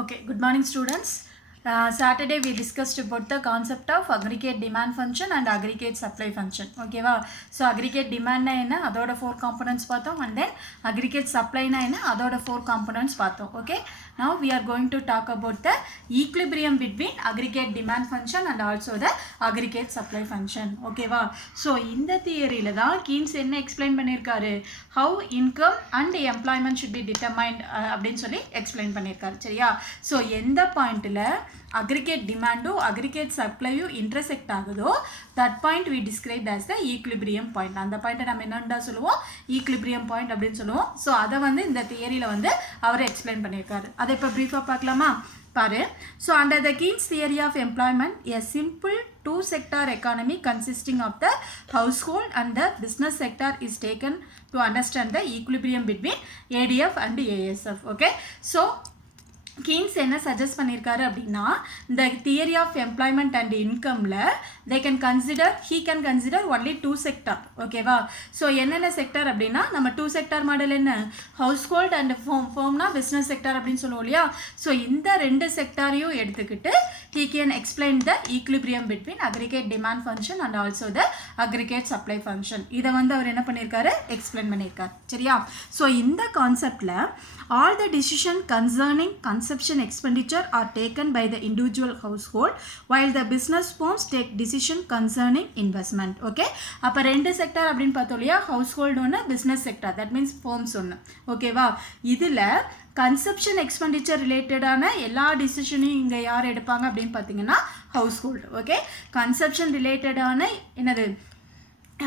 Okay, good morning students. Saturday we discussed about the concept of aggregate demand function and aggregate supply function. Okay, so aggregate demand na enna adoda 4 components paathom and then aggregate supply na enna adoda 4 components paathom. Okay, now we are going to talk about the equilibrium between aggregate demand function and also the aggregate supply function. Okay, so in the theory la da Keynes enna explain pannirkaru how income and employment should be determined அப்படினு சொல்லி explain பண்ணிருக்காரு. சரியா? so எந்த பாயிண்ட்ல aggregate demand aggregate supply intersect ஆகுதோ that point we described as the equilibrium point. அந்த பாயிண்ட நம்ம என்னடா சொல்லுவோம்? equilibrium point அப்படினு சொல்லுவோம். so அத வந்து இந்த தியரியில வந்து அவர் explain பண்ணிருக்காரு. அத இப்ப பிரீஃபா பார்க்கலாமா? பாரு. so under the Keynes theory of employment, a simple two sector economy consisting of the household and the business sector is taken to understand the equilibrium between ADF and ASF. okay, so Keynes என்ன suggest பண்ணிருக்காரு அப்படின்னா the theory of employment and incomeல he can consider only two sector. ஓகேவா? so என்னென்ன sector அப்படின்னா நம்ம two sector model என்ன household and firmனா business sector அப்படின்னு சொல்லுவோம் இல்லையா? so இந்த ரெண்டு செக்டாரையும் எடுத்துக்கிட்டு he can explain the equilibrium between aggregate demand function and also the aggregate supply function. இதை வந்து அவர் என்ன பண்ணிருக்காரு? எக்ஸ்பிளைன் பண்ணிருக்காரு. சரியா? so இந்த கான்செப்ட்ல all the decision concerning consumption expenditure are taken by the individual household while the business firms take decision concerning investment. okay, அப்ப ரெண்டு செக்டார் அப்படினு பார்த்தோம் இல்லையா? household ஒன்னு, business sector, that means firms ஒன்னு. ஓகேவா? இதுல கன்சப்ஷன் எக்ஸ்பெண்டிச்சர் ரிலேட்டடான எல்லா டிசிஷனையும் இங்கே யார் எடுப்பாங்க அப்படின்னு பார்த்தீங்கன்னா ஹவுஸ்ஹோல்டு. ஓகே, கன்சப்ஷன் ரிலேட்டடான என்னது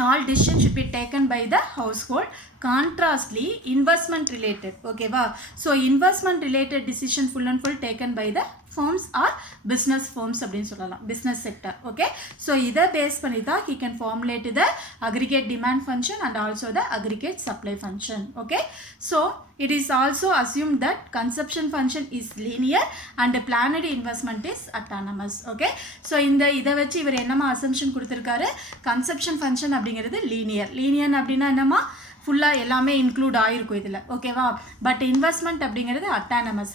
all decisions should be taken by the household. Contrastly, investment related, okay va? so investment related decision full and full taken by the firms or business firms அப்படினு சொல்லலாம், business sector. okay, so இதை base பண்ணி தான் he can formulate the aggregate demand function and also the aggregate supply function. okay, so it is also assumed that consumption function is linear and planned investment is autonomous. okay, so இதை வச்சு இவர் என்னமா assumption கொடுத்திருக்காரு? consumption function அப்படிங்கிறது linear அப்படின்னா என்னமா ஃபுல்லாக எல்லாமே இன்க்ளூட் ஆகிருக்கும் இதில். ஓகேவா? பட் இன்வெஸ்ட்மெண்ட் அப்படிங்கிறது அட்டானமஸ்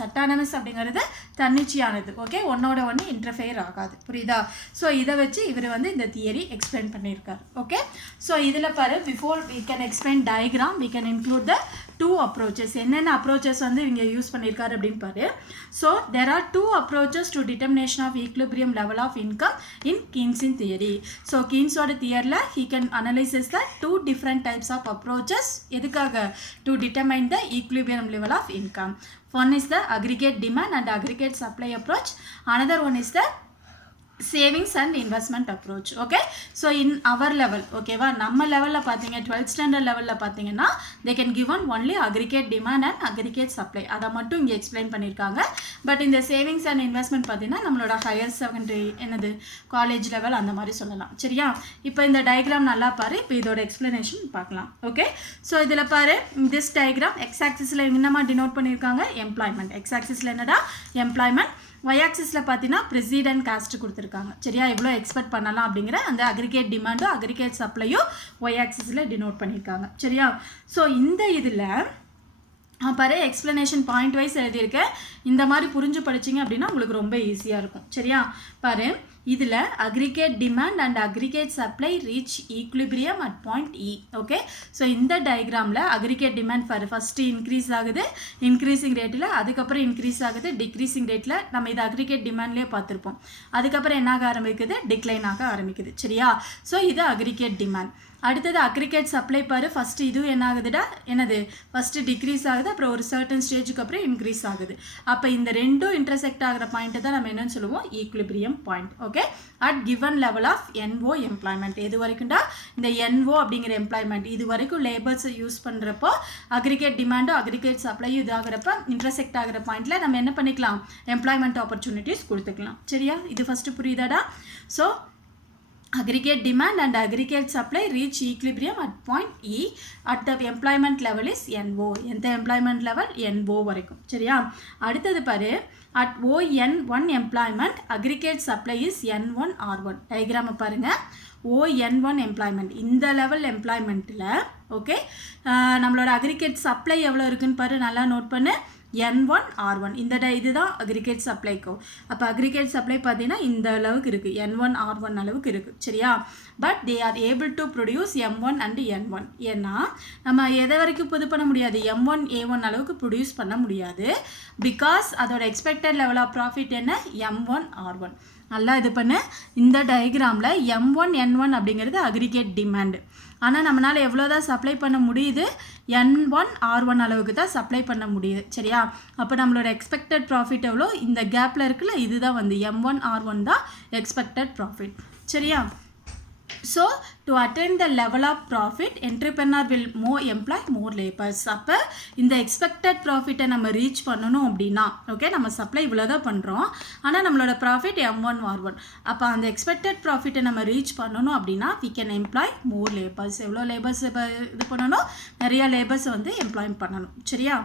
அப்படிங்கிறது தன்னிச்சையானது. ஓகே, ஒன்னோட ஒன்று இன்டர்ஃபேர் ஆகாது. புரியுதா? ஸோ இதை வச்சு இவர் வந்து இந்த தியரி எக்ஸ்பிளைன் பண்ணியிருக்காரு. ஓகே, ஸோ இதில் பாரு, before we can explain diagram we can include the two approaches. என்னென்ன அப்ரோச்சஸ் வந்து இங்கே யூஸ் பண்ணியிருக்காரு அப்படின்னு பாரு. So there are two approaches to determination of equilibrium level of income in கீன்ஸின் தியரி. ஸோ கீன்ஸோட தியரில் he can analyses the two different types of approaches. எதுக்காக? To determine the equilibrium level of income. one is the aggregate demand and aggregate supply approach. Another one is the savings and investment approach. okay, so in our level, okay va, நம்ம லெவல்ல பாத்தீங்க 12th standard லெவல்ல பாத்தீங்கன்னா they can given only aggregate demand and aggregate supply. அத மட்டும் இங்க explain பண்ணிருக்காங்க. But இந்த savings and investment பாத்தீங்கன்னா நம்மளோட ஹையர் செகண்டரி என்னது காலேஜ் லெவல் அந்த மாதிரி சொல்லலாம். சரியா? இப்போ இந்த டயகிராம் நல்லா பாரு. இப்போ இதோட எக்ஸ்பிளனேஷன் பார்க்கலாம். ஓகே, ஸோ இதில் பாரு, this diagram x axisல என்னமா டினோட் பண்ணியிருக்காங்க? எம்ப்ளாய்மெண்ட். x axisல என்னடா? எம்ப்ளாய்மெண்ட். y-axisல பார்த்தீங்கன்னா ப்ரெசிடென்ட் காஸ்ட் கொடுத்துருக்காங்க. சரியா? இவ்வளோ எக்ஸ்பெக்ட் பண்ணலாம் அப்படிங்கிற அந்த அக்ரிகேட் டிமாண்டும் அக்ரிகேட் சப்ளையும் y-axisல டினோட் பண்ணியிருக்காங்க. சரியா? ஸோ இந்த இதில் பாரு, எக்ஸ்பிளனேஷன் பாயிண்ட் வைஸ் எழுதியிருக்கேன். இந்த மாதிரி புரிஞ்சு படிச்சிங்க அப்படின்னா உங்களுக்கு ரொம்ப ஈஸியாக இருக்கும். சரியா? பாரு, இதில் aggregate demand and aggregate supply reach equilibrium at point E. Okay, so இந்த டயக்ராமில் அக்ரிகேட் டிமாண்ட் ஃபஸ்ட்டு இன்க்ரீஸ் ஆகுது இன்க்ரீசிங் ரேட்டில், அதுக்கப்புறம் இன்க்ரீஸ் ஆகுது டிக்ரீசிங் ரேட்டில். நம்ம இது அக்ரிகேட் டிமாண்ட்லேயே பார்த்துருப்போம். அதுக்கப்புறம் என்னாக ஆரம்பிக்குது? டிக்ளைன் ஆக ஆரம்பிக்குது. சரியா? ஸோ இது அக்ரிகேட் டிமாண்ட். அடுத்தது அக்ரிகேட் சப்ளை பாரு, ஃபஸ்ட்டு இதுவும் என்ன ஆகுதுடா? என்னது? ஃபஸ்ட்டு டிக்ரீஸ் ஆகுது, அப்புறம் ஒரு சர்டன் ஸ்டேஜுக்கு அப்புறம் இன்க்ரீஸ் ஆகுது. அப்போ இந்த ரெண்டும் இன்டர்செக்ட் ஆகிற பாயிண்ட்டை தான் நம்ம என்னன்னு சொல்லுவோம்? Equilibrium point. Okay, at given level of NO employment. எது வரைக்கும்டா? இந்த NO அப்படிங்கிற எம்ப்ளாய்மெண்ட் இது வரைக்கும் லேபர்ஸை யூஸ் பண்ணுறப்போ அக்ரிகேட் டிமாண்டும் அக்ரிகேட் சப்ளையும் இதாகிறப்ப இன்டர்செக்ட் ஆகிற பாயிண்ட்டில் நம்ம என்ன பண்ணிக்கலாம்? எம்ப்ளாய்மெண்ட் ஆப்பர்ச்சுனிட்டிஸ் கொடுத்துக்கலாம். சரியா? இது ஃபஸ்ட்டு புரியுதாடா? So aggregate demand and aggregate supply reach equilibrium at point E at the employment level is NO. எந்த employment level? NO வரைக்கும். சரியா? அடுத்தது பாரு, at ON1 employment aggregate supply is N1R1. diagram பாருங்க. ON1 employment இந்த level employmentல okay நம்மளோட aggregate supply எவ்வளோ இருக்குன்னு பாரு, நல்லா நோட் பண்ணு. N1 R1 இதுதான் அக்ரிகேட் சப்ளைக்கு. அப்போ அக்ரிகேட் சப்ளை பார்த்தீங்கன்னா இந்த அளவுக்கு இருக்குது, N1 R1 அளவுக்கு இருக்குது. சரியா? But they are able to produce M1 and N1. ஏன்னா நம்ம எதை வரைக்கும் இது பண்ண முடியாது, M1 A1 அளவுக்கு ப்ரொடியூஸ் பண்ண முடியாது. பிகாஸ் அதோட எக்ஸ்பெக்டட் லெவல் ஆஃப் ப்ராஃபிட் என்ன, M1 R1. நல்லா இது பண்ணு. இந்த டயக்ராமில் M1 N1 அப்படிங்கிறது அக்ரிகேட் டிமாண்டு. ஆனால் நம்மளால் எவ்வளோ தான் சப்ளை பண்ண முடியுது, N1 R1 அளவுக்கு தான் சப்ளை பண்ண முடியுது. சரியா? அப்போ நம்மளோட எக்ஸ்பெக்டட் ப்ராஃபிட் எவ்வளோ, இந்த கேப்பில் இருக்குல்ல, இதுதான் வந்து M1 R1 தான் எக்ஸ்பெக்டட் ப்ராஃபிட். சரியா? So, to attain the level of profit, entrepreneur will employ more laborers. அப்போ இந்த expected profit நம்ம ரீச் பண்ணணும் அப்படின்னா, ஓகே, நம்ம சப்ளை இவ்வளோ தான் பண்ணுறோம், ஆனால் நம்மளோட ப்ராஃபிட் M1 R1. அப்போ அந்த expected profit நம்ம ரீச் பண்ணணும் அப்படின்னா we can employ more laborers. எவ்வளோ லேபர்ஸ் இது பண்ணணும், நிறையா லேபர்ஸ் வந்து எம்ப்ளாய் பண்ணணும். சரியா?